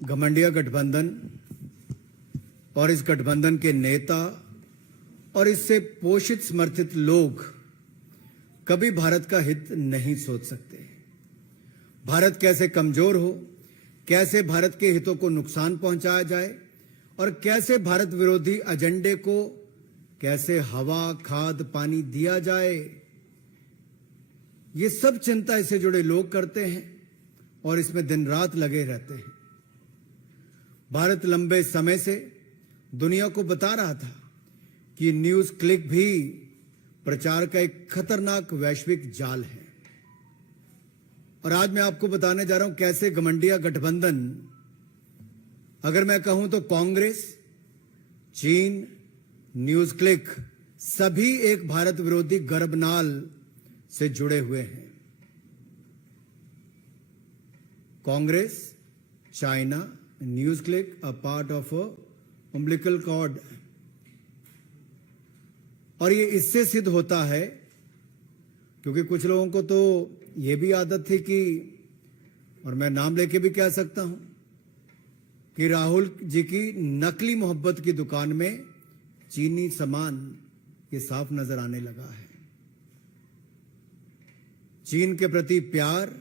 घमंडिया गठबंधन और इस गठबंधन के नेता और इससे पोषित समर्थित लोग कभी भारत का हित नहीं सोच सकते। भारत कैसे कमजोर हो, कैसे भारत के हितों को नुकसान पहुंचाया जाए और कैसे भारत विरोधी एजेंडे को कैसे हवा, खाद, पानी दिया जाए, ये सब चिंता इससे जुड़े लोग करते हैं और इसमें दिन रात लगे रहते हैं। भारत लंबे समय से दुनिया को बता रहा था कि न्यूज क्लिक भी प्रचार का एक खतरनाक वैश्विक जाल है। और आज मैं आपको बताने जा रहा हूं कैसे घमंडिया गठबंधन, अगर मैं कहूं तो कांग्रेस, चीन, न्यूज क्लिक सभी एक भारत विरोधी गर्भनाल से जुड़े हुए हैं। Congress, China, news click a part of umbilical cord। और ये इससे सिद्ध होता है क्योंकि कुछ लोगों को तो ये भी आदत थी कि, और मैं नाम लेके भी कह सकता हूं, कि राहुल जी की नकली मोहब्बत की दुकान में चीनी सामान ये साफ नजर आने लगा है। चीन के प्रति प्यार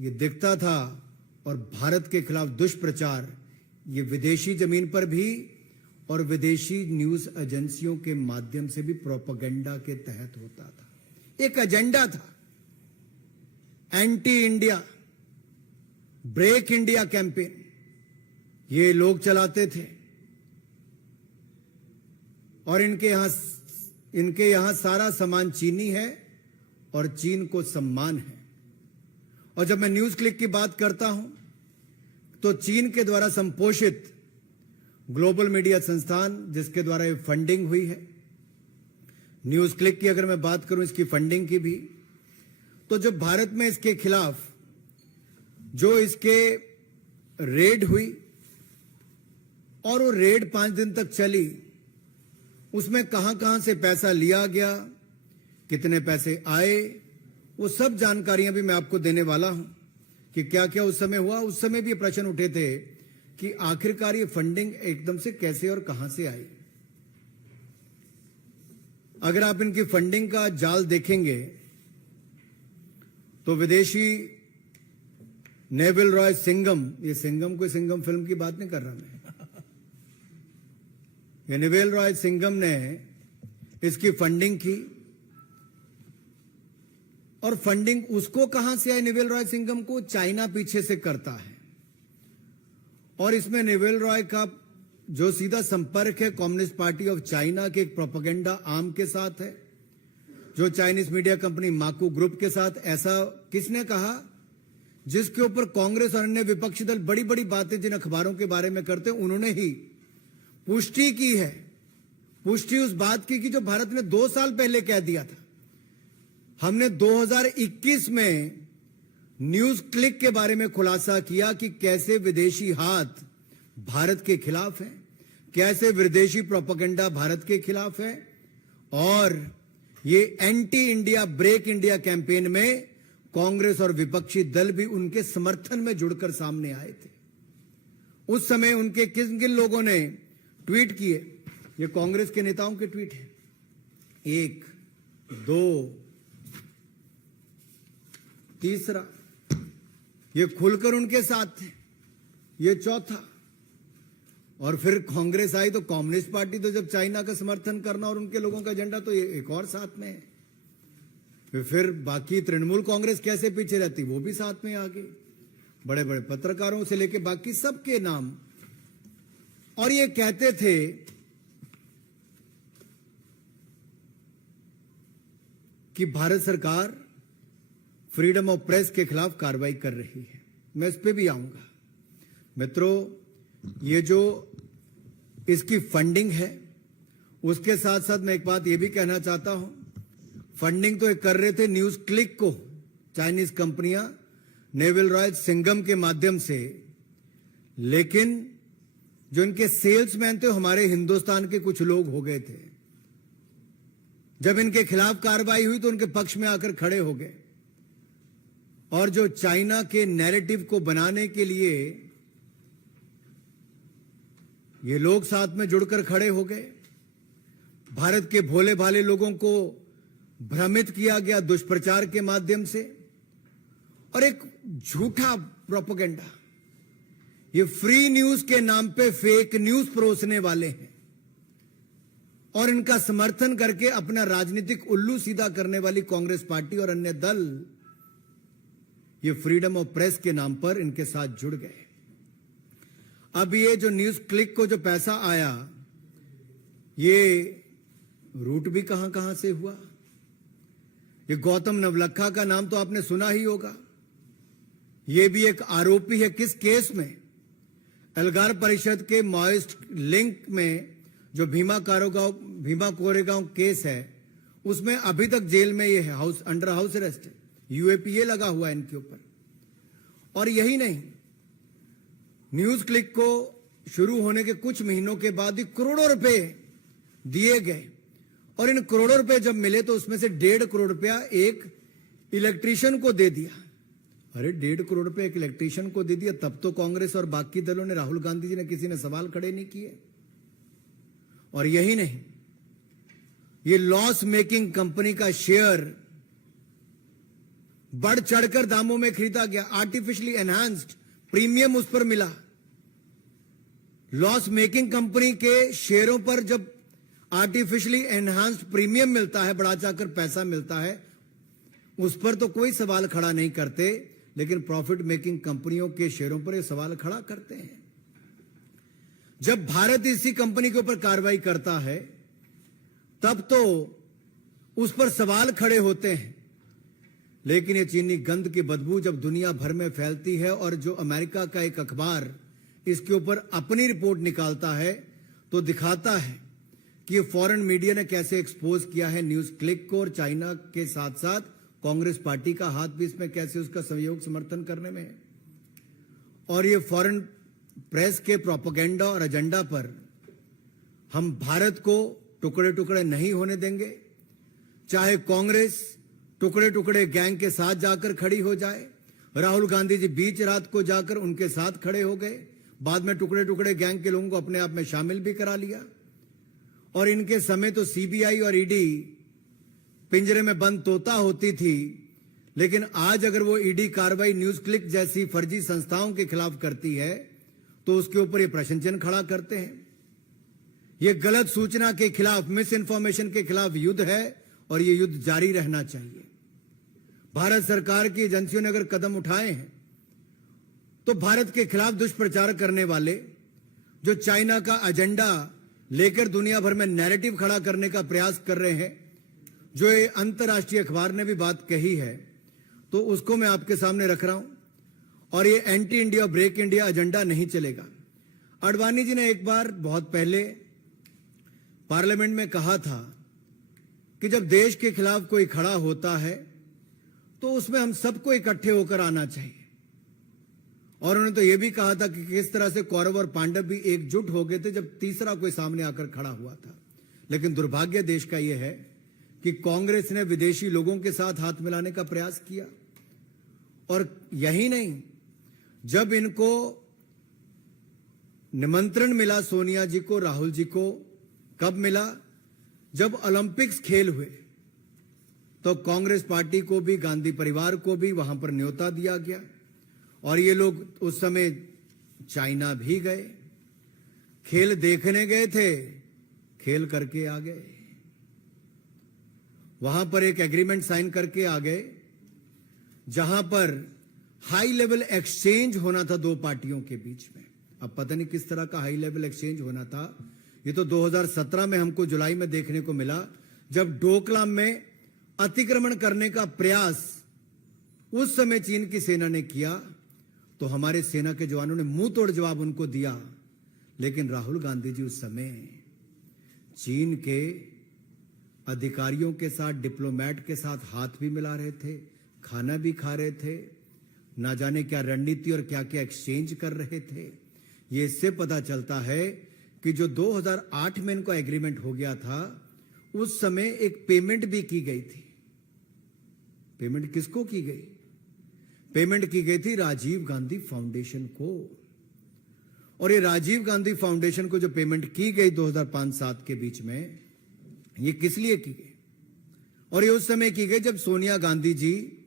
ये दिखता था और भारत के खिलाफ दुष्प्रचार ये विदेशी जमीन पर भी और विदेशी न्यूज एजेंसियों के माध्यम से भी प्रोपेगेंडा के तहत होता था। एक एजेंडा था, anti India, break India campaign ये लोग चलाते थे। और इनके यहां सारा सामान चीनी है और चीन को सम्मान है। और जब मैं न्यूज क्लिक की बात करता हूं तो चीन के द्वारा संपोषित ग्लोबल मीडिया संस्थान जिसके द्वारा ये फंडिंग हुई है, न्यूज क्लिक की अगर मैं बात करूं इसकी फंडिंग की भी, तो जब भारत में इसके खिलाफ जो इसके रेड हुई और वो रेड 5 दिन तक चली, उसमें कहां कहां से पैसा लिया गया, कितने पैसे आए, वो सब जानकारियां भी मैं आपको देने वाला हूं कि क्या क्या उस समय हुआ। उस समय भी प्रश्न उठे थे कि आखिरकार ये फंडिंग एकदम से कैसे और कहां से आई। अगर आप इनकी फंडिंग का जाल देखेंगे तो विदेशी नेविल रॉय सिंघम, ये सिंघम कोई सिंघम फिल्म की बात नहीं कर रहा मैं, ये नेविल रॉय सिंघम ने इसकी फंडिंग की। और फंडिंग उसको कहां से आई नेविल रॉय सिंघम को? चाइना पीछे से करता है। और इसमें नेविल रॉय का जो सीधा संपर्क है कम्युनिस्ट पार्टी ऑफ चाइना के एक प्रोपेगेंडा आर्म के साथ है, जो चाइनीज मीडिया कंपनी माकू ग्रुप के साथ। ऐसा किसने कहा? जिसके ऊपर कांग्रेस और अन्य विपक्षी दल बड़ी बड़ी बातें जिन अखबारों के बारे में करते हैं, उन्होंने ही पुष्टि की है। पुष्टि उस बात की जो भारत ने 2 साल पहले कह दिया था। हमने 2021 में न्यूज क्लिक के बारे में खुलासा किया कि कैसे विदेशी हाथ भारत के खिलाफ है, कैसे विदेशी प्रोपेगेंडा भारत के खिलाफ है। और ये anti India, break India campaign में कांग्रेस और विपक्षी दल भी उनके समर्थन में जुड़कर सामने आए थे। उस समय उनके किन किन लोगों ने ट्वीट किए? ये कांग्रेस के नेताओं के ट्वीट हैं। 1, 2, तीसरा, ये खुलकर उनके साथ थे। ये चौथा। और फिर कांग्रेस आई तो कम्युनिस्ट पार्टी तो जब चाइना का समर्थन करना और उनके लोगों का एजेंडा, तो ये एक और साथ में है। फिर बाकी तृणमूल कांग्रेस कैसे पीछे रहती, वो भी साथ में आ गई, बड़े बड़े पत्रकारों से लेके बाकी सबके नाम। और ये कहते थे कि भारत सरकार फ्रीडम ऑफ प्रेस के खिलाफ कार्रवाई कर रही है। मैं इस पे भी आऊंगा। मित्रों, ये जो इसकी फंडिंग है, उसके साथ साथ मैं एक बात ये भी कहना चाहता हूं, फंडिंग तो ये कर रहे थे न्यूज क्लिक को चाइनीज कंपनियां नेविल रॉय सिंघम के माध्यम से, लेकिन जो इनके सेल्समैन थे हमारे हिंदुस्तान के कुछ लोग हो गए थे। जब इनके खिलाफ कार्रवाई हुई तो उनके पक्ष में आकर खड़े हो गए और जो चाइना के नैरेटिव को बनाने के लिए ये लोग साथ में जुड़कर खड़े हो गए। भारत के भोले भाले लोगों को भ्रमित किया गया दुष्प्रचार के माध्यम से, और एक झूठा प्रोपेगेंडा, ये फ्री न्यूज के नाम पे फेक न्यूज परोसने वाले हैं और इनका समर्थन करके अपना राजनीतिक उल्लू सीधा करने वाली कांग्रेस पार्टी और अन्य दल ये फ्रीडम ऑफ प्रेस के नाम पर इनके साथ जुड़ गए। अब ये जो न्यूज क्लिक को जो पैसा आया, ये रूट भी कहां कहां से हुआ। ये गौतम नवलखा का नाम तो आपने सुना ही होगा। ये भी एक आरोपी है। किस केस में? एल्गार परिषद के माओइस्ट लिंक में जो भीमा कोरेगांव केस है, उसमें अभी तक जेल में ये है, अंडर हाउस अरेस्ट है, यूएपीए लगा हुआ है इनके ऊपर। और यही नहीं, न्यूज क्लिक को शुरू होने के कुछ महीनों के बाद ही करोड़ों रुपए दिए गए, और इन करोड़ों रुपए जब मिले तो उसमें से 1.5 करोड़ रुपया एक इलेक्ट्रीशियन को दे दिया। अरे 1.5 करोड़ रुपए एक इलेक्ट्रीशियन को दे दिया, तब तो कांग्रेस और बाकी दलों ने, राहुल गांधी जी ने, किसी ने सवाल खड़े नहीं किए। और यही नहीं, ये लॉस मेकिंग कंपनी का शेयर बढ़ चढ़कर दामों में खरीदा गया। आर्टिफिशियली एनहांस्ड प्रीमियम उस पर मिला। लॉस मेकिंग कंपनी के शेयरों पर जब आर्टिफिशियली एनहांस्ड प्रीमियम मिलता है, बढ़ा चढ़कर पैसा मिलता है, उस पर तो कोई सवाल खड़ा नहीं करते, लेकिन प्रॉफिट मेकिंग कंपनियों के शेयरों पर यह सवाल खड़ा करते हैं। जब भारत इसी कंपनी के ऊपर कार्रवाई करता है, तब तो उस पर सवाल खड़े होते हैं। लेकिन ये चीनी गंध की बदबू जब दुनिया भर में फैलती है और जो अमेरिका का एक अखबार इसके ऊपर अपनी रिपोर्ट निकालता है, तो दिखाता है कि फॉरेन मीडिया ने कैसे एक्सपोज किया है न्यूज क्लिक को, और चाइना के साथ साथ कांग्रेस पार्टी का हाथ भी इसमें कैसे उसका सहयोग समर्थन करने में है। और ये फॉरेन प्रेस के प्रोपेगेंडा और एजेंडा पर हम भारत को टुकड़े टुकड़े नहीं होने देंगे। चाहे कांग्रेस टुकड़े टुकड़े गैंग के साथ जाकर खड़ी हो जाए। राहुल गांधी जी बीच रात को जाकर उनके साथ खड़े हो गए, बाद में टुकड़े टुकड़े गैंग के लोगों को अपने आप में शामिल भी करा लिया। और इनके समय तो सीबीआई और ईडी पिंजरे में बंद तोता होती थी, लेकिन आज अगर वो ईडी कार्रवाई न्यूज क्लिक जैसी फर्जी संस्थाओं के खिलाफ करती है, तो उसके ऊपर ये प्रश्न चिन्ह खड़ा करते हैं। ये गलत सूचना के खिलाफ, मिस इन्फॉर्मेशन के खिलाफ युद्ध है, और ये युद्ध जारी रहना चाहिए। भारत सरकार की एजेंसियों ने अगर कदम उठाए हैं, तो भारत के खिलाफ दुष्प्रचार करने वाले जो चाइना का एजेंडा लेकर दुनिया भर में नैरेटिव खड़ा करने का प्रयास कर रहे हैं, जो ये अंतर्राष्ट्रीय अखबार ने भी बात कही है, तो उसको मैं आपके सामने रख रहा हूं। और ये anti India break India agenda नहीं चलेगा। आडवाणी जी ने एक बार बहुत पहले पार्लियामेंट में कहा था कि जब देश के खिलाफ कोई खड़ा होता है, तो उसमें हम सबको इकट्ठे होकर आना चाहिए। और उन्होंने तो यह भी कहा था कि किस तरह से कौरव और पांडव भी एकजुट हो गए थे जब तीसरा कोई सामने आकर खड़ा हुआ था। लेकिन दुर्भाग्य देश का यह है कि कांग्रेस ने विदेशी लोगों के साथ हाथ मिलाने का प्रयास किया। और यही नहीं, जब इनको निमंत्रण मिला सोनिया जी को, राहुल जी को, कब मिला? जब ओलंपिक्स खेल हुए, तो कांग्रेस पार्टी को भी, गांधी परिवार को भी वहां पर न्योता दिया गया। और ये लोग उस समय चाइना भी गए, खेल देखने गए थे, खेल करके आ गए। वहां पर एक एग्रीमेंट साइन करके आ गए, जहां पर हाई लेवल एक्सचेंज होना था दो पार्टियों के बीच में। अब पता नहीं किस तरह का हाई लेवल एक्सचेंज होना था। ये तो 2017 में हमको जुलाई में देखने को मिला, जब डोकलाम में अतिक्रमण करने का प्रयास उस समय चीन की सेना ने किया, तो हमारे सेना के जवानों ने मुंह तोड़ जवाब उनको दिया। लेकिन राहुल गांधी जी उस समय चीन के अधिकारियों के साथ, डिप्लोमेट के साथ हाथ भी मिला रहे थे, खाना भी खा रहे थे, ना जाने क्या रणनीति और क्या क्या एक्सचेंज कर रहे थे। ये इससे पता चलता है कि जो 2008 में इनको एग्रीमेंट हो गया था, उस समय एक पेमेंट भी की गई थी। पेमेंट किसको की गई? पेमेंट की गई थी राजीव गांधी फाउंडेशन को। और ये राजीव गांधी फाउंडेशन को जो पेमेंट की गई 2005-7 के बीच में, ये किस लिए की गई? और ये उस समय की गई जब सोनिया गांधी जी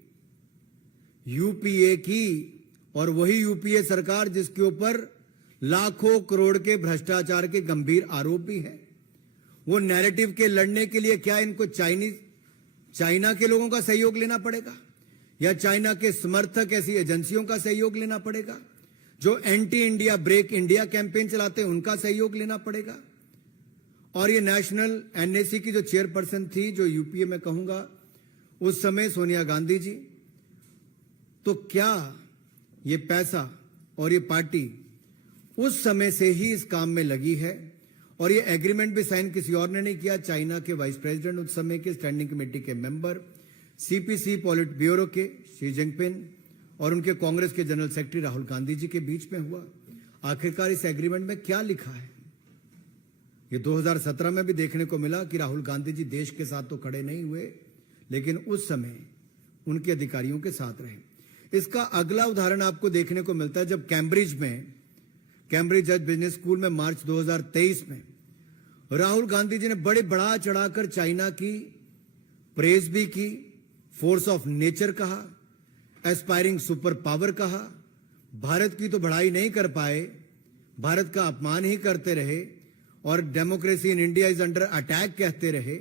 यूपीए की, और वही यूपीए सरकार जिसके ऊपर लाखों करोड़ के भ्रष्टाचार के गंभीर आरोप भी है। वो नैरेटिव के लड़ने के लिए क्या इनको चाइना के लोगों का सहयोग लेना पड़ेगा, या चाइना के समर्थक ऐसी एजेंसियों का सहयोग लेना पड़ेगा जो anti India break India campaign चलाते हैं, उनका सहयोग लेना पड़ेगा? और ये नेशनल एनएसी की जो चेयरपर्सन थी, जो यूपीए में कहूंगा उस समय सोनिया गांधी जी, तो क्या ये पैसा और ये पार्टी उस समय से ही इस काम में लगी है? और ये एग्रीमेंट भी साइन किसी और ने नहीं किया, चाइना के वाइस प्रेसिडेंट उस समय के स्टैंडिंग कमेटी के मेंबर, सीपीसी पॉलिट ब्यूरो के शी जिनपिंग और उनके कांग्रेस के जनरल सेक्रेटरी राहुल गांधी जी के बीच में हुआ। आखिरकार इस एग्रीमेंट में क्या लिखा है? ये 2017 में भी देखने को मिला कि राहुल गांधी जी देश के साथ तो खड़े नहीं हुए, लेकिन उस समय उनके अधिकारियों के साथ रहे। इसका अगला उदाहरण आपको देखने को मिलता है जब कैम्ब्रिज जज बिजनेस स्कूल में मार्च 2023 में राहुल गांधी जी ने बड़े बढ़ा चढ़ाकर चाइना की प्रेज भी की, फोर्स ऑफ नेचर कहा, एस्पायरिंग सुपर पावर कहा। भारत की तो बढ़ाई नहीं कर पाए, भारत का अपमान ही करते रहे और democracy in India is under attack कहते रहे,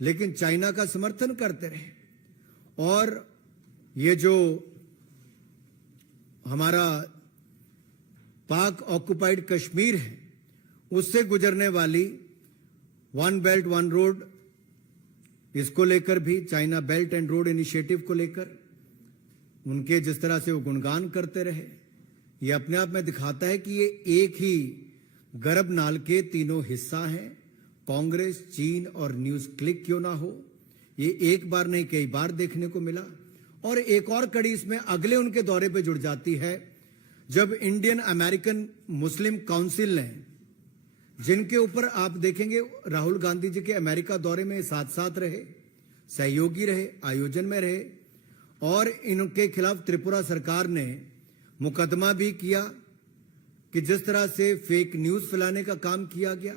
लेकिन चाइना का समर्थन करते रहे। और ये जो हमारा पाक ऑक्युपाइड कश्मीर है, उससे गुजरने वाली वन बेल्ट वन रोड, इसको लेकर भी China belt and road initiative को लेकर उनके जिस तरह से वो गुणगान करते रहे, ये अपने आप में दिखाता है कि ये एक ही गर्भ नाल के तीनों हिस्सा हैं। कांग्रेस, चीन और न्यूज क्लिक क्यों ना हो, ये एक बार नहीं कई बार देखने को मिला। और एक और कड़ी इसमें अगले उनके दौरे पे जुड़ जाती है जब इंडियन अमेरिकन मुस्लिम काउंसिल ने, जिनके ऊपर आप देखेंगे राहुल गांधी जी के अमेरिका दौरे में साथ साथ रहे, सहयोगी रहे, आयोजन में रहे, और इनके खिलाफ त्रिपुरा सरकार ने मुकदमा भी किया कि जिस तरह से फेक न्यूज फैलाने का काम किया गया।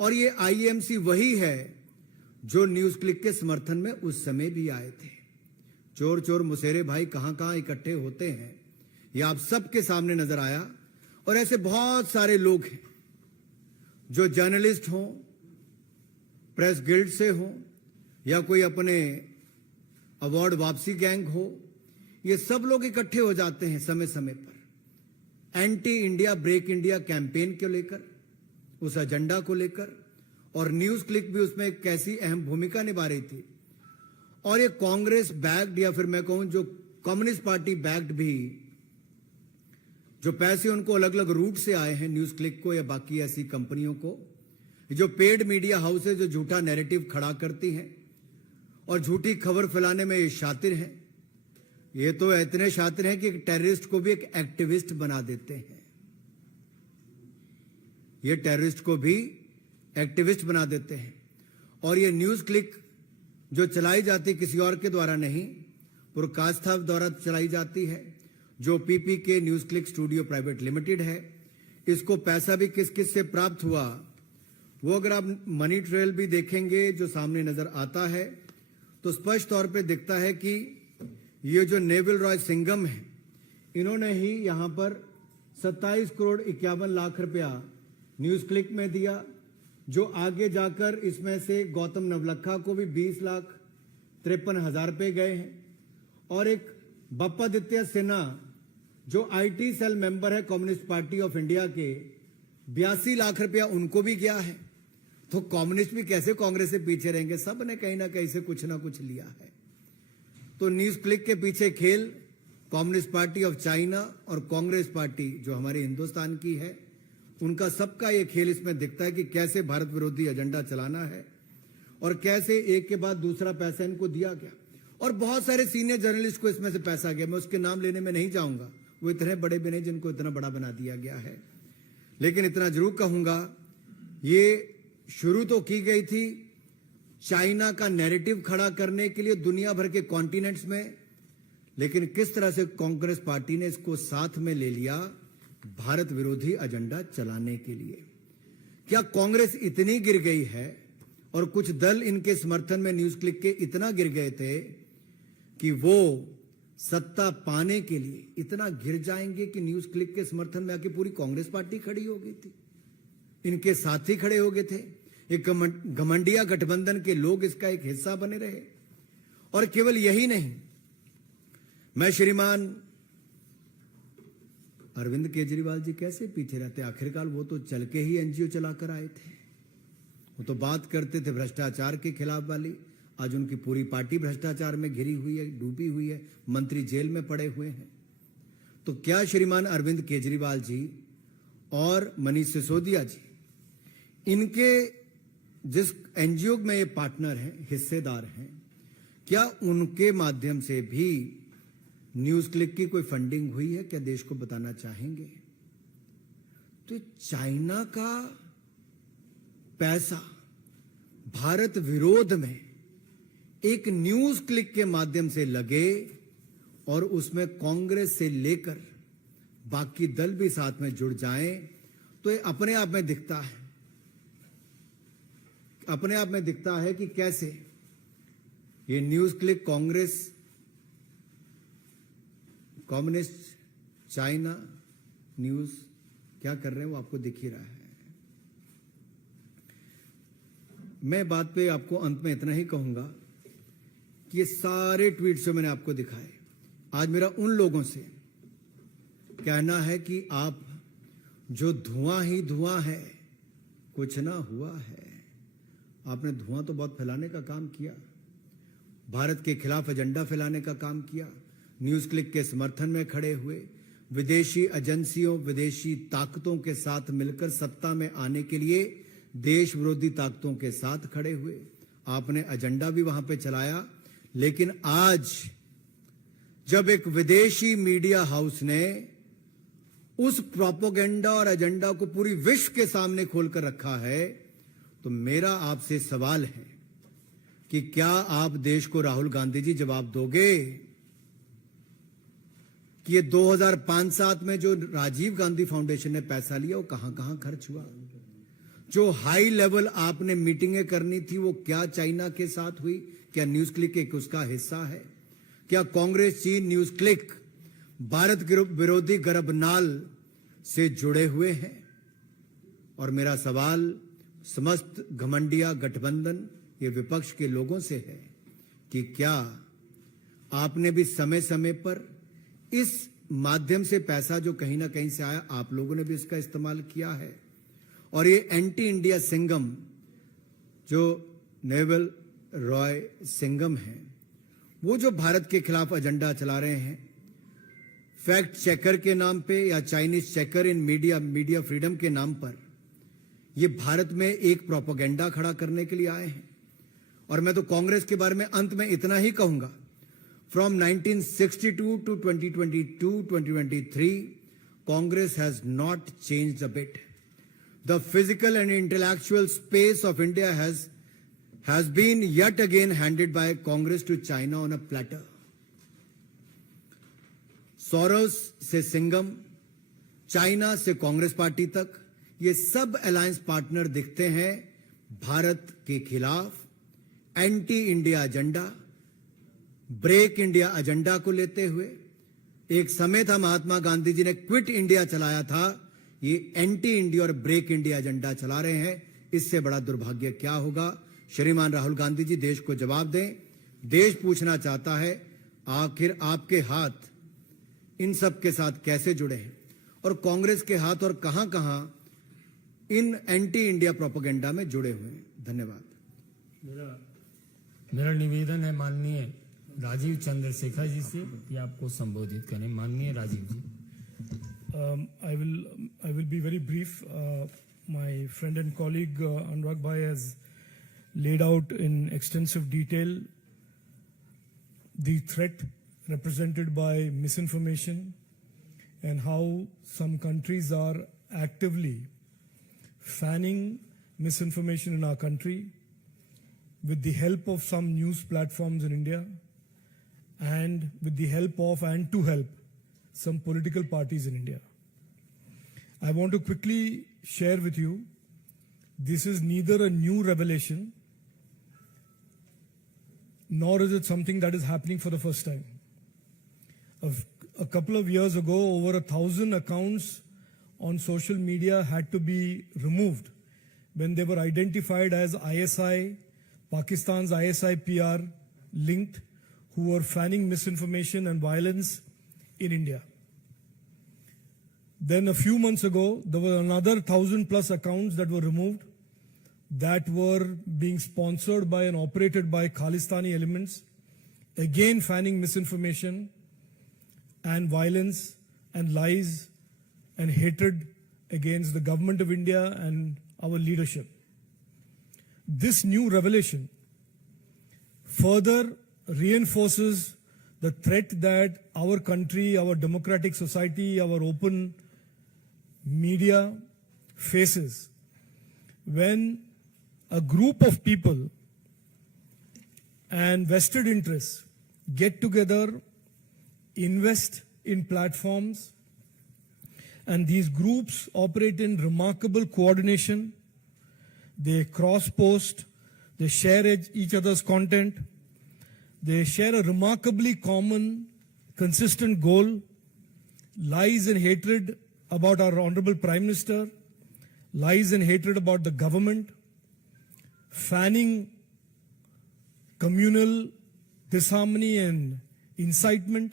और ये आईएमसी वही है जो न्यूज क्लिक के समर्थन में उस समय भी आए थे। चोर चोर मुसेरे भाई कहां कहां इकट्ठे होते हैं, ये आप सबके सामने नजर आया। और ऐसे बहुत सारे लोग हैं जो जर्नलिस्ट हों, प्रेस गिल्ड से हों, या कोई अपने अवार्ड वापसी गैंग हो, ये सब लोग इकट्ठे हो जाते हैं समय समय पर anti India break India campaign को लेकर, उस एजेंडा को लेकर। और न्यूज क्लिक भी उसमें एक कैसी अहम भूमिका निभा रही थी। और ये कांग्रेस बैक्ड, या फिर मैं कहूं जो कम्युनिस्ट पार्टी बैक्ड भी, जो पैसे उनको अलग अलग रूट से आए हैं न्यूज क्लिक को या बाकी ऐसी कंपनियों को, जो पेड मीडिया हाउसेज जो झूठा नैरेटिव खड़ा करती हैं और झूठी खबर फैलाने में ये शातिर हैं। ये तो इतने शातिर हैं कि एक टेररिस्ट को भी एक एक्टिविस्ट बना देते हैं। ये टेररिस्ट को भी एक्टिविस्ट बना देते हैं। और ये न्यूज क्लिक जो चलाई जाती किसी और के द्वारा नहीं, पुरकास्था द्वारा चलाई जाती है, जो PPK news click studio private limited है। इसको पैसा भी किस किस से प्राप्त हुआ, वो अगर आप मनी ट्रेल भी देखेंगे जो सामने नजर आता है, तो स्पष्ट तौर पे दिखता है कि ये जो नेविल रॉय सिंघम है, इन्होंने ही यहां पर 27 करोड़ 51 लाख रुपया न्यूज क्लिक में दिया, जो आगे जाकर इसमें से गौतम नवलखा को भी 20,53,000 रुपए गए हैं। और एक बप्पादित्य सिन्हा जो आईटी सेल मेंबर है कम्युनिस्ट पार्टी ऑफ इंडिया के, 82 लाख रुपया उनको भी गया है। तो कम्युनिस्ट भी कैसे कांग्रेस से पीछे रहेंगे, सब ने कहीं ना कहीं से कुछ ना कुछ लिया है। तो न्यूज क्लिक के पीछे खेल कम्युनिस्ट पार्टी ऑफ चाइना और कांग्रेस पार्टी जो हमारे हिंदुस्तान की है, उनका सबका ये खेल इसमें दिखता है कि कैसे भारत विरोधी एजेंडा चलाना है और कैसे एक के बाद दूसरा पैसा इनको दिया गया। और बहुत सारे सीनियर जर्नलिस्ट को इसमें से पैसा गया, मैं उसके नाम लेने में नहीं जाऊंगा, वो इतने बड़े भी नहीं जिनको इतना बड़ा बना दिया गया है। लेकिन इतना जरूर कहूंगा, ये शुरू तो की गई थी चाइना का नैरेटिव खड़ा करने के लिए दुनिया भर के कॉन्टिनेंट्स में, लेकिन किस तरह से कांग्रेस पार्टी ने इसको साथ में ले लिया, भारत विरोधी एजेंडा चलाने के लिए। क्या कांग्रेस इतनी गिर गई है और कुछ दल इनके समर्थन में न्यूज क्लिक के इतना गिर गए थे कि वो सत्ता पाने के लिए इतना गिर जाएंगे कि न्यूज क्लिक के समर्थन में आके पूरी कांग्रेस पार्टी खड़ी हो गई थी, इनके साथी खड़े हो गए थे, एक घमंडिया गठबंधन के लोग इसका एक हिस्सा बने रहे। और केवल यही नहीं, मैं श्रीमान अरविंद केजरीवाल जी कैसे पीछे रहते, आखिरकार वो तो चल के ही एनजीओ चलाकर आए थे। वो तो बात करते थे भ्रष्टाचार के खिलाफ वाली, आज उनकी पूरी पार्टी भ्रष्टाचार में घिरी हुई है, डूबी हुई है, मंत्री जेल में पड़े हुए हैं। तो क्या श्रीमान अरविंद केजरीवाल जी और मनीष सिसोदिया जी, इनके जिस एनजीओ में ये पार्टनर हैं, हिस्सेदार हैं, क्या उनके माध्यम से भी न्यूज क्लिक की कोई फंडिंग हुई है? क्या देश को बताना चाहेंगे? तो चाइना का पैसा भारत विरोध में एक न्यूज क्लिक के माध्यम से लगे और उसमें कांग्रेस से लेकर बाकी दल भी साथ में जुड़ जाएं, तो ये अपने आप में दिखता है, अपने आप में दिखता है कि कैसे ये news click Congress, communist, China news क्या कर रहे हैं वो आपको दिख ही रहा है। मैं बात पे आपको अंत में इतना ही कहूंगा कि ये सारे ट्वीट्स जो मैंने आपको दिखाए, आज मेरा उन लोगों से कहना है कि आप जो धुआं ही धुआं है, कुछ ना हुआ है। आपने धुआं तो बहुत फैलाने का काम किया, भारत के खिलाफ एजेंडा फैलाने का काम किया, न्यूज क्लिक के समर्थन में खड़े हुए, विदेशी एजेंसियों, विदेशी ताकतों के साथ मिलकर सत्ता में आने के लिए देश विरोधी ताकतों के साथ खड़े हुए। आपने एजेंडा भी वहां पे चलाया, लेकिन आज जब एक विदेशी मीडिया हाउस ने उस प्रोपेगेंडा और एजेंडा को पूरी विश्व के सामने खोलकर रखा है, तो मेरा आपसे सवाल है कि क्या आप देश को, राहुल गांधी जी, जवाब दोगे कि ये 2005-7 में जो राजीव गांधी फाउंडेशन ने पैसा लिया वो कहां कहां खर्च हुआ? जो हाई लेवल आपने मीटिंगें करनी थी वो क्या चाइना के साथ हुई? क्या न्यूज क्लिक एक उसका हिस्सा है? क्या कांग्रेस, चीन, न्यूज क्लिक भारत विरोधी गर्भनाल से जुड़े हुए हैं? और मेरा सवाल समस्त घमंडिया गठबंधन, ये विपक्ष के लोगों से है कि क्या आपने भी समय समय पर इस माध्यम से पैसा जो कहीं ना कहीं से आया, आप लोगों ने भी इसका इस्तेमाल किया है? और ये एंटी इंडिया सिंघम जो नेवल रॉय सिंघम हैं, वो जो भारत के खिलाफ एजेंडा चला रहे हैं, फैक्ट चेकर के नाम पे या चाइनीज चेकर इन मीडिया फ्रीडम के नाम पर, ये भारत में एक प्रोपेगेंडा खड़ा करने के लिए आए हैं। और मैं तो कांग्रेस के बारे में अंत में इतना ही कहूंगा, from 1962 to 2022-2023, Congress has not changed a bit. The physical and intellectual space of India has been yet again handed by Congress to China on a platter. Soros से सिंघम, चाइना से कांग्रेस पार्टी तक, ये सब अलायंस पार्टनर दिखते हैं भारत के खिलाफ anti India agenda, break India agenda को लेते हुए। एक समय था महात्मा गांधी जी ने क्विट इंडिया चलाया था, ये एंटी इंडिया और ब्रेक इंडिया एजेंडा चला रहे हैं। इससे बड़ा दुर्भाग्य क्या होगा? श्रीमान राहुल गांधी जी, देश को जवाब दें। देश पूछना चाहता है आखिर आपके हाथ इन सब के साथ कैसे जुड़े हैं, और कांग्रेस के हाथ और कहां कहां इन एंटी इंडिया प्रोपेगेंडा में जुड़े हुए हैं। धन्यवाद। मेरा निवेदन है माननीय राजीव चंद्रशेखर जी से कि आपको संबोधित करें। माननीय राजीव जी। I will be very brief. My friend and colleague Anurag Bhai has laid out in extensive detail the threat represented by misinformation and how some countries are actively fanning misinformation in our country with the help of some news platforms in India and with the help of and to help some political parties in India. I want to quickly share with you, this is neither a new revelation, nor is it something that is happening for the first time. A couple of years ago, over 1,000 accounts on social media had to be removed when they were identified as ISI, Pakistan's ISI PR linked, who were fanning misinformation and violence in India. Then a few months ago, there were another 1,000 plus accounts that were removed that were being sponsored by and operated by Khalistani elements, again fanning misinformation and violence and lies and hatred against the government of India and our leadership. This new revelation further reinforces the threat that our country, our democratic society, our open media faces when a group of people and vested interests get together, invest in platforms, and these groups operate in remarkable coordination. They cross-post, they share each other's content, they share a remarkably common, consistent goal, lies and hatred about our Honorable Prime Minister, lies and hatred about the government, fanning communal disharmony and incitement.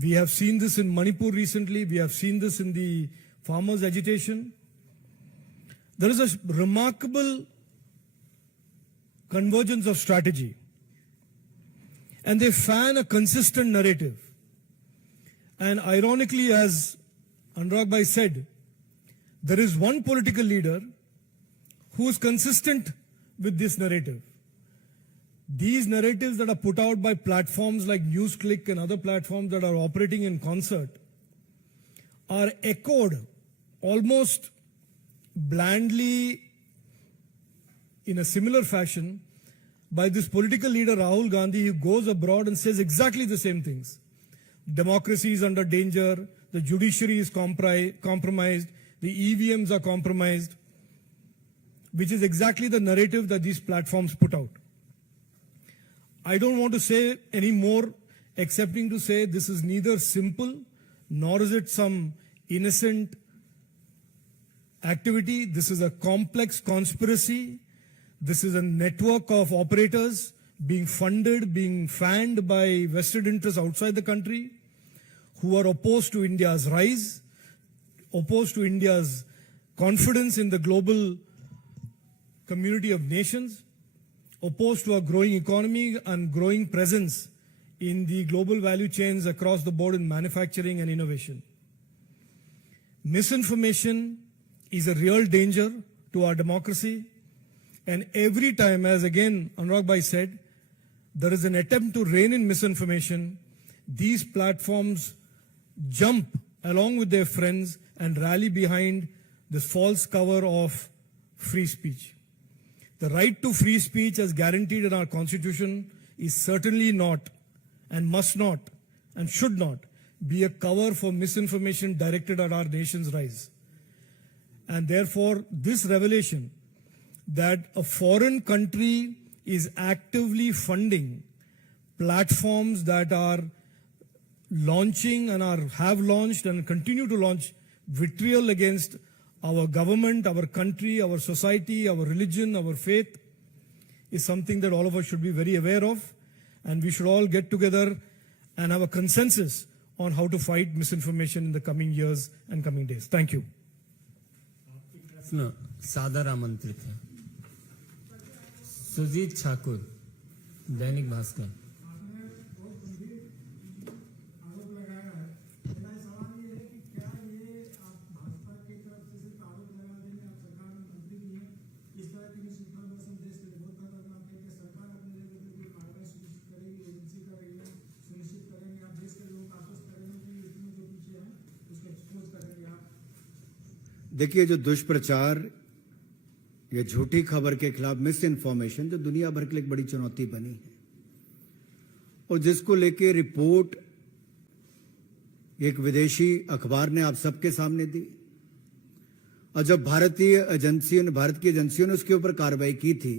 We have seen this in Manipur recently. We have seen this in the farmers' agitation. There is a remarkable convergence of strategy. And they fan a consistent narrative. And ironically, as Anurag Bhai said, there is one political leader who is consistent with this narrative. These narratives that are put out by platforms like NewsClick and other platforms that are operating in concert are echoed almost blandly in a similar fashion by this political leader Rahul Gandhi, who goes abroad and says exactly the same things. Democracy is under danger, the judiciary is compromised, the EVMs are compromised, which is exactly the narrative that these platforms put out. I don't want to say any more excepting to say this is neither simple nor is it some innocent activity. This is a complex conspiracy. This is a network of operators being funded, being fanned by vested interests outside the country who are opposed to India's rise, opposed to India's confidence in the global community of nations, opposed to a growing economy and growing presence in the global value chains across the board in manufacturing and innovation. Misinformation is a real danger to our democracy. And every time, as again Anurag Bhai said, there is an attempt to rein in misinformation, these platforms jump along with their friends and rally behind this false cover of free speech. The right to free speech as guaranteed in our constitution is certainly not and must not and should not be a cover for misinformation directed at our nation's rise. And therefore, this revelation that a foreign country is actively funding platforms that are launching and have launched and continue to launch vitriol against our government, our country, our society, our religion, our faith is something that all of us should be very aware of, and we should all get together and have a consensus on how to fight misinformation in the coming years and coming days. Thank you. प्रश्न सादर आमंत्रित है। सुजीत ठाकुर, दैनिक भास्कर। देखिए, जो दुष्प्रचार या झूठी खबर के खिलाफ मिस इन्फॉर्मेशन जो दुनिया भर के लिए एक बड़ी चुनौती बनी है और जिसको लेके रिपोर्ट एक विदेशी अखबार ने आप सबके सामने दी, और जब भारत की एजेंसियों ने उसके ऊपर कार्रवाई की थी,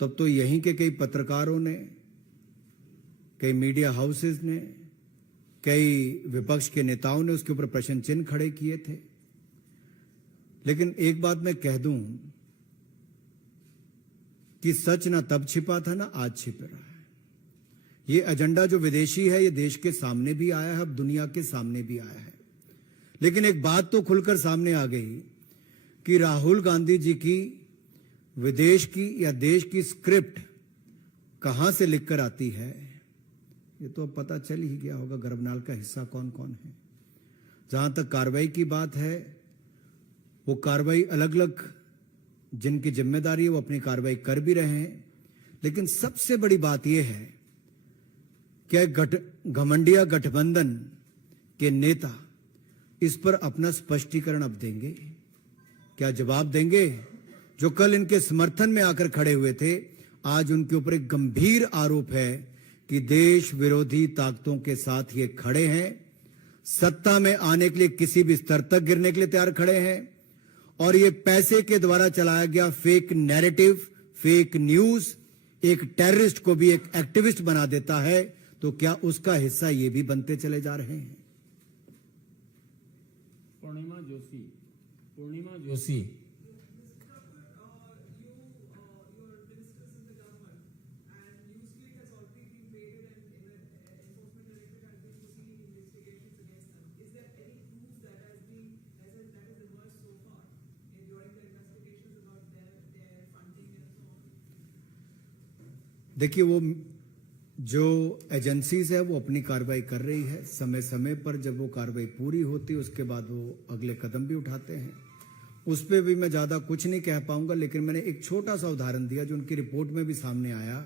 तब तो यहीं के कई पत्रकारों ने, कई मीडिया हाउसेस ने, कई विपक्ष के नेताओं ने उसके ऊपर प्रश्न चिन्ह खड़े किए थे। लेकिन एक बात मैं कह दूं कि सच ना तब छिपा था, ना आज छिप रहा है। ये एजेंडा जो विदेशी है, ये देश के सामने भी आया है, अब दुनिया के सामने भी आया है। लेकिन एक बात तो खुलकर सामने आ गई कि राहुल गांधी जी की विदेश की या देश की स्क्रिप्ट कहां से लिखकर आती है, ये तो अब पता चल ही गया होगा गर्भनाल का हिस्सा कौन कौन है। जहां तक कार्रवाई की बात है, वो कार्रवाई अलग अलग जिनकी जिम्मेदारी है वो अपनी कार्रवाई कर भी रहे हैं। लेकिन सबसे बड़ी बात यह है कि घमंडिया गठबंधन के नेता इस पर अपना स्पष्टीकरण अब देंगे, क्या जवाब देंगे? जो कल इनके समर्थन में आकर खड़े हुए थे, आज उनके ऊपर एक गंभीर आरोप है कि देश विरोधी ताकतों के साथ ये खड़े हैं, सत्ता में आने के लिए किसी भी स्तर तक गिरने के लिए तैयार खड़े हैं। और ये पैसे के द्वारा चलाया गया फेक नैरेटिव, फेक न्यूज एक टेररिस्ट को भी एक एक्टिविस्ट बना देता है, तो क्या उसका हिस्सा ये भी बनते चले जा रहे हैं? पूर्णिमा जोशी देखिए, वो जो एजेंसीज है वो अपनी कार्रवाई कर रही है। समय समय पर जब वो कार्रवाई पूरी होती है, उसके बाद वो अगले कदम भी उठाते हैं। उस पर भी मैं ज्यादा कुछ नहीं कह पाऊंगा, लेकिन मैंने एक छोटा सा उदाहरण दिया जो उनकी रिपोर्ट में भी सामने आया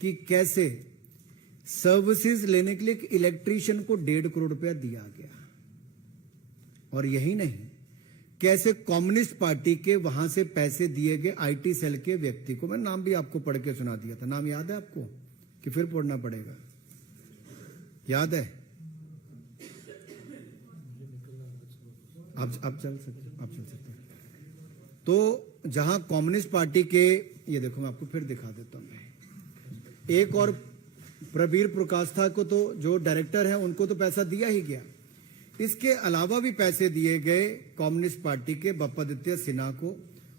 कि कैसे सर्विसेज लेने के लिए एक इलेक्ट्रीशियन को 1.5 करोड़ रुपया दिया गया। और यही नहीं, कैसे कम्युनिस्ट पार्टी के वहां से पैसे दिए गए आईटी सेल के व्यक्ति को। मैं नाम भी आपको पढ़ के सुना दिया था। नाम याद है आपको कि फिर पढ़ना पड़ेगा? याद है? आप चल सकते हैं। तो जहां कम्युनिस्ट पार्टी के, ये देखो मैं आपको फिर दिखा देता हूं। एक और प्रवीर प्रकाष्ठा को तो जो डायरेक्टर हैं उनको तो पैसा दिया ही गया। इसके अलावा भी पैसे दिए गए कम्युनिस्ट पार्टी के बप्पादित्य सिन्हा को,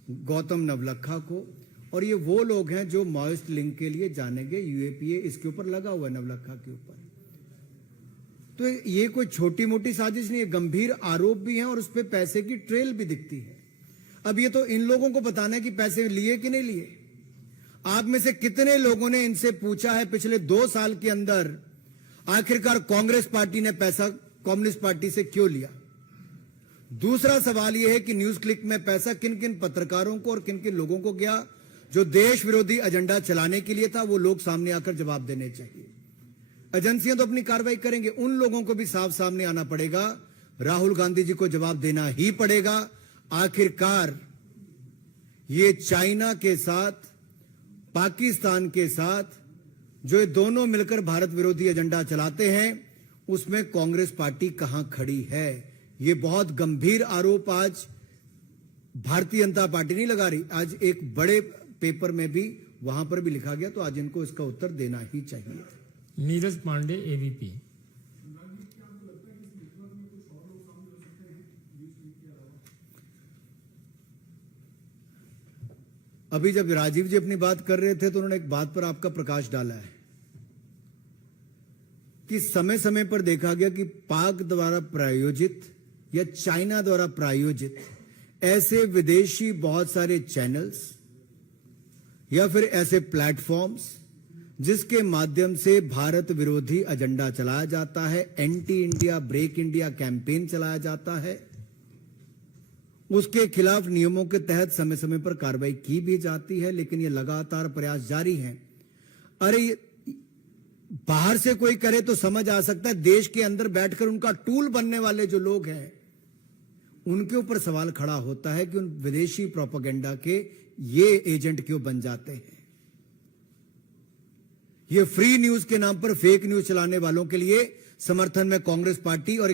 गौतम नवलखा को। और ये वो लोग हैं जो माओइस्ट लिंक के लिए जाने गए। यूएपीए इसके ऊपर लगा हुआ है, नवलखा के ऊपर। तो ये कोई छोटी मोटी साजिश नहीं है, गंभीर आरोप भी है और उस पर पैसे की ट्रेल भी दिखती है। अब ये तो इन लोगों को बताना है कि पैसे लिए कि नहीं लिए। आप में से कितने लोगों ने इनसे पूछा है पिछले 2 साल के अंदर आखिरकार कांग्रेस पार्टी ने पैसा कम्युनिस्ट पार्टी से क्यों लिया? दूसरा सवाल यह है कि न्यूज क्लिक में पैसा किन किन पत्रकारों को और किन किन लोगों को गया जो देश विरोधी एजेंडा चलाने के लिए था। वो लोग सामने आकर जवाब देने चाहिए। एजेंसियां तो अपनी कार्रवाई करेंगे, उन लोगों को भी साफ सामने आना पड़ेगा। राहुल गांधी जी को जवाब देना ही पड़ेगा। आखिरकार ये चाइना के साथ, पाकिस्तान के साथ जो ये दोनों मिलकर भारत विरोधी एजेंडा चलाते हैं, उसमें कांग्रेस पार्टी कहां खड़ी है? ये बहुत गंभीर आरोप आज भारतीय जनता पार्टी नहीं लगा रही, आज एक बड़े पेपर में भी वहां पर भी लिखा गया। तो आज इनको इसका उत्तर देना ही चाहिए। नीरज पांडे एबीपी। अभी जब राजीव जी अपनी बात कर रहे थे तो उन्होंने एक बात पर आपका प्रकाश डाला है कि समय समय पर देखा गया कि पाक द्वारा प्रायोजित या चाइना द्वारा प्रायोजित ऐसे विदेशी बहुत सारे चैनल्स या फिर ऐसे प्लेटफॉर्म्स जिसके माध्यम से भारत विरोधी एजेंडा चलाया जाता है, anti India, break India campaign चलाया जाता है, उसके खिलाफ नियमों के तहत समय समय पर कार्रवाई की भी जाती है। लेकिन ये लगातार प्रयास जारी है। अरे बाहर से कोई करे तो समझ आ सकता है, देश के अंदर बैठकर उनका टूल बनने वाले जो लोग हैं उनके ऊपर सवाल खड़ा होता है कि उन विदेशी प्रोपेगेंडा के ये एजेंट क्यों बन जाते हैं। ये फ्री न्यूज के नाम पर फेक न्यूज चलाने वालों के लिए समर्थन में कांग्रेस पार्टी और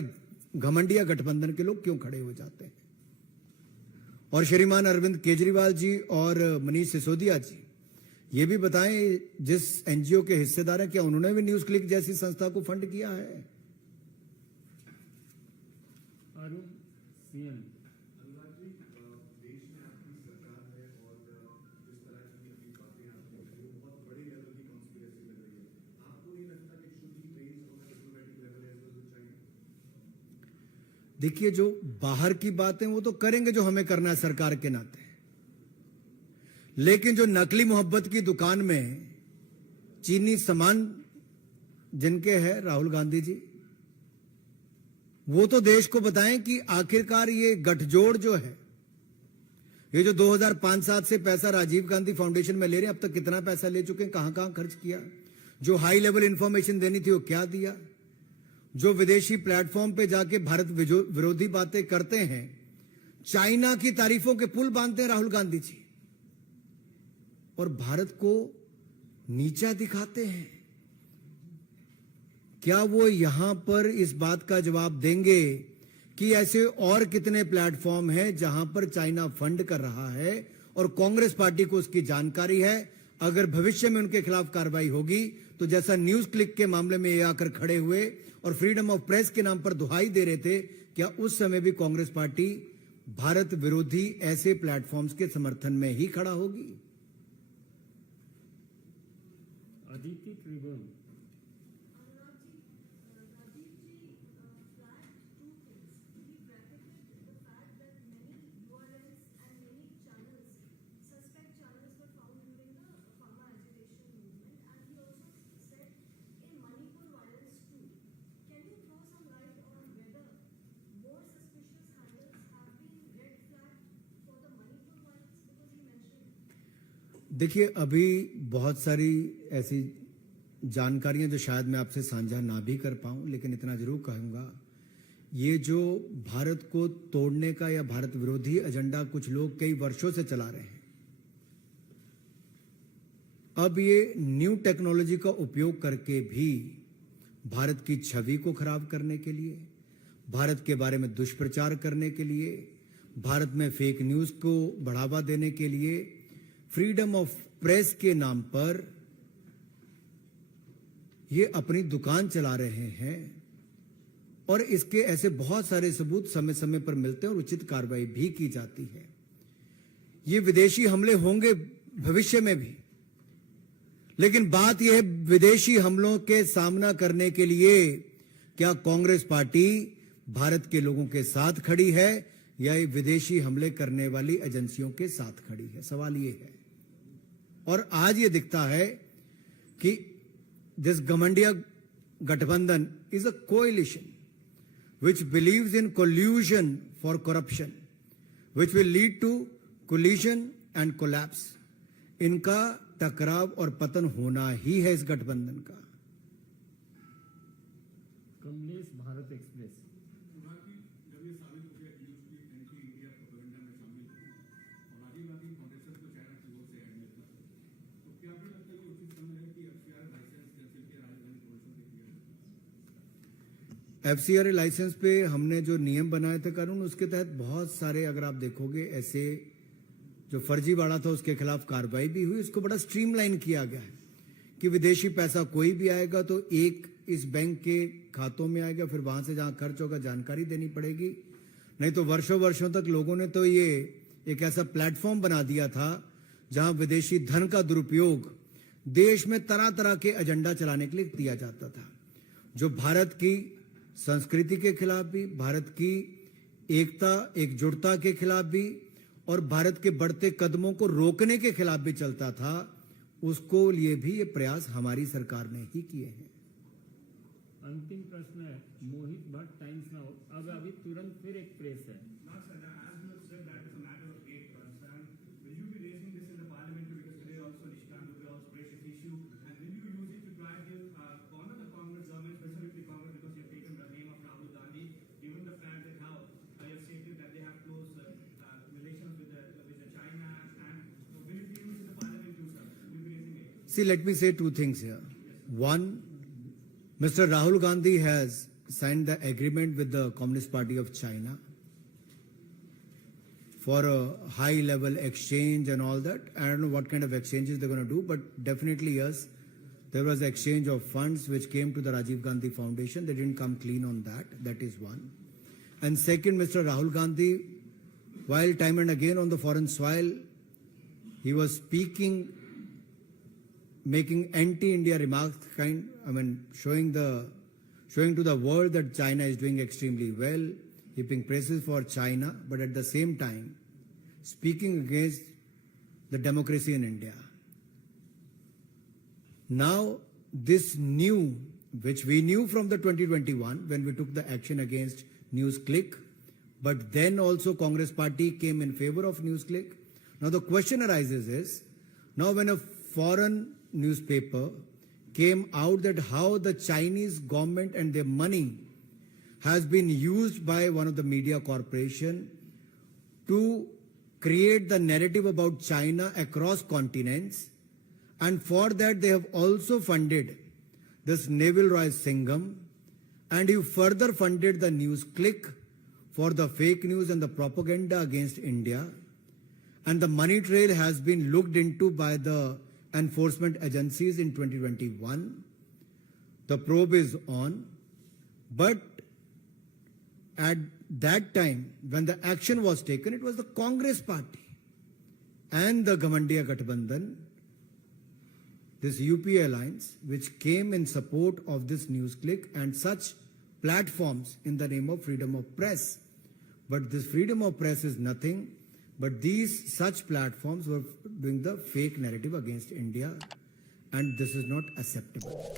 घमंडिया गठबंधन के लोग क्यों खड़े हो जाते हैं? और श्रीमान अरविंद केजरीवाल जी और मनीष सिसोदिया जी, ये भी बताएं जिस एनजीओ के हिस्सेदार हैं, क्या उन्होंने भी न्यूज क्लिक जैसी संस्था को फंड किया है? अरुण सीएम देखिए, जो बाहर की बातें वो तो करेंगे जो हमें करना है सरकार के नाते, लेकिन जो नकली मोहब्बत की दुकान में चीनी सामान जिनके है राहुल गांधी जी, वो तो देश को बताएं कि आखिरकार ये गठजोड़ जो है, ये जो 2005-7 से पैसा राजीव गांधी फाउंडेशन में ले रहे हैं, अब तक कितना पैसा ले चुके हैं, कहां कहां खर्च किया, जो हाई लेवल इंफॉर्मेशन देनी थी वो क्या दिया, जो विदेशी प्लेटफॉर्म पे जाके भारत विरोधी बातें करते हैं, चाइना की तारीफों के पुल बांधते हैं राहुल गांधी जी और भारत को नीचा दिखाते हैं। क्या वो यहां पर इस बात का जवाब देंगे कि ऐसे और कितने प्लेटफॉर्म हैं जहां पर चाइना फंड कर रहा है और कांग्रेस पार्टी को उसकी जानकारी है? अगर भविष्य में उनके खिलाफ कार्रवाई होगी तो जैसा न्यूज क्लिक के मामले में ये आकर खड़े हुए और फ्रीडम ऑफ प्रेस के नाम पर दुहाई दे रहे थे, क्या उस समय भी कांग्रेस पार्टी भारत विरोधी ऐसे प्लेटफॉर्म्स के समर्थन में ही खड़ा होगी? अदिति त्रिभुवन देखिए, अभी बहुत सारी ऐसी जानकारियां जो शायद मैं आपसे साझा ना भी कर पाऊं, लेकिन इतना जरूर कहूंगा, ये जो भारत को तोड़ने का या भारत विरोधी एजेंडा कुछ लोग कई वर्षों से चला रहे हैं, अब ये न्यू टेक्नोलॉजी का उपयोग करके भी भारत की छवि को खराब करने के लिए, भारत के बारे में दुष्प्रचार करने के लिए, भारत में फेक न्यूज को बढ़ावा देने के लिए, फ्रीडम ऑफ प्रेस के नाम पर ये अपनी दुकान चला रहे हैं और इसके ऐसे बहुत सारे सबूत समय समय पर मिलते हैं और उचित कार्रवाई भी की जाती है। ये विदेशी हमले होंगे भविष्य में भी, लेकिन बात यह है विदेशी हमलों के सामना करने के लिए क्या कांग्रेस पार्टी भारत के लोगों के साथ खड़ी है या ये विदेशी हमले करने वाली एजेंसियों के साथ खड़ी है? सवाल ये है। और आज ये दिखता है कि दिस गमंडिया गठबंधन is a coalition which believes in collusion for corruption, which will lead to collision and collapse. इनका टकराव और पतन होना ही है इस गठबंधन का। Kamlesh Bharat Express FCR licence पे हमने जो नियम बनाए थे कानून, उसके तहत बहुत सारे, अगर आप देखोगे, ऐसे जो फर्जीवाड़ा था उसके खिलाफ कार्रवाई भी हुई। उसको बड़ा स्ट्रीमलाइन किया गया है कि विदेशी पैसा कोई भी आएगा तो एक इस बैंक के खातों में आएगा, फिर वहां से जहां खर्च होगा जानकारी देनी पड़ेगी। नहीं तो वर्षों वर्षों तक लोगों ने तो ये एक ऐसा प्लेटफॉर्म बना दिया था जहां विदेशी धन का दुरुपयोग देश में तरह तरह के एजेंडा चलाने के लिए किया जाता था, जो भारत की संस्कृति के खिलाफ भी, भारत की एकता एकजुटता के खिलाफ भी और भारत के बढ़ते कदमों को रोकने के खिलाफ भी चलता था। उसको लिए भी ये प्रयास हमारी सरकार ने ही किए हैं। अंतिम प्रश्न है मोहित भट्ट, टाइम्स नाउ। अब अभी तुरंत फिर एक प्रेस है। See, let me say two things here. One, Mr. Rahul Gandhi has signed the agreement with the Communist Party of China for a high level exchange and all that. I don't know what kind of exchanges they're going to do, but definitely yes, there was exchange of funds which came to the Rajiv Gandhi Foundation. They didn't come clean on that. That is one. And second, Mr. Rahul Gandhi, while time and again on the foreign soil, he was speaking, making anti-India remarks, showing to the world that China is doing extremely well, heaping praises for China, but at the same time, speaking against the democracy in India. Now, this new, which we knew from the 2021 when we took the action against NewsClick, but then also Congress party came in favor of NewsClick. Now the question arises is, now when a foreign newspaper came out that how the Chinese government and their money has been used by one of the media corporation to create the narrative about China across continents, and for that they have also funded this Neville Roy Singham, and you further funded the NewsClick for the fake news and the propaganda against India, and the money trail has been looked into by the enforcement agencies in 2021. The probe is on, but at that time when the action was taken, it was the Congress party and the Gamandiya Gathbandhan, this UPA alliance, which came in support of this NewsClick and such platforms in the name of freedom of press. But this freedom of press is nothing but these such platforms were doing the fake narrative against India, and this is not acceptable.